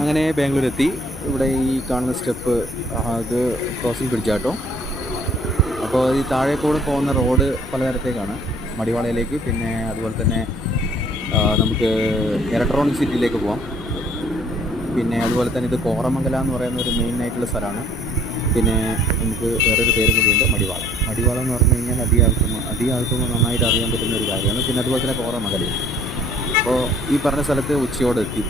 അങ്ങനെ ബാംഗ്ലൂർ എത്തി. ഇവിടെ ഈ കാണുന്ന സ്റ്റെപ്പ് അത് ക്രോസിംഗ് ബ്രിഡ്ജാട്ടോ. അപ്പോൾ ഈ താഴെ കൂടെ പോകുന്ന റോഡ് പലതരത്തേക്കാണ്. മടിവാളയിലേക്ക്, പിന്നെ അതുപോലെ തന്നെ നമുക്ക് ഇലക്ട്രോണിക് സിറ്റിയിലേക്ക് പോകാം. പിന്നെ അതുപോലെ തന്നെ ഇത് കോറമംഗല എന്ന് പറയുന്ന ഒരു മെയിൻ ആയിട്ടുള്ള സ്ഥലമാണ്. പിന്നെ നമുക്ക് വേറൊരു പേരും കൂടിയുണ്ട്, മടിവാള. മടിവാള എന്ന് പറഞ്ഞു കഴിഞ്ഞാൽ അധികം ആൾക്കും നന്നായിട്ട് അറിയാൻ പറ്റുന്ന ഒരു കാര്യമാണ്. പിന്നെ അതുപോലെ തന്നെ കോറമംഗലയും. അപ്പോൾ ഈ പറഞ്ഞ സ്ഥലത്ത് ഉച്ചയോടെ എത്തി.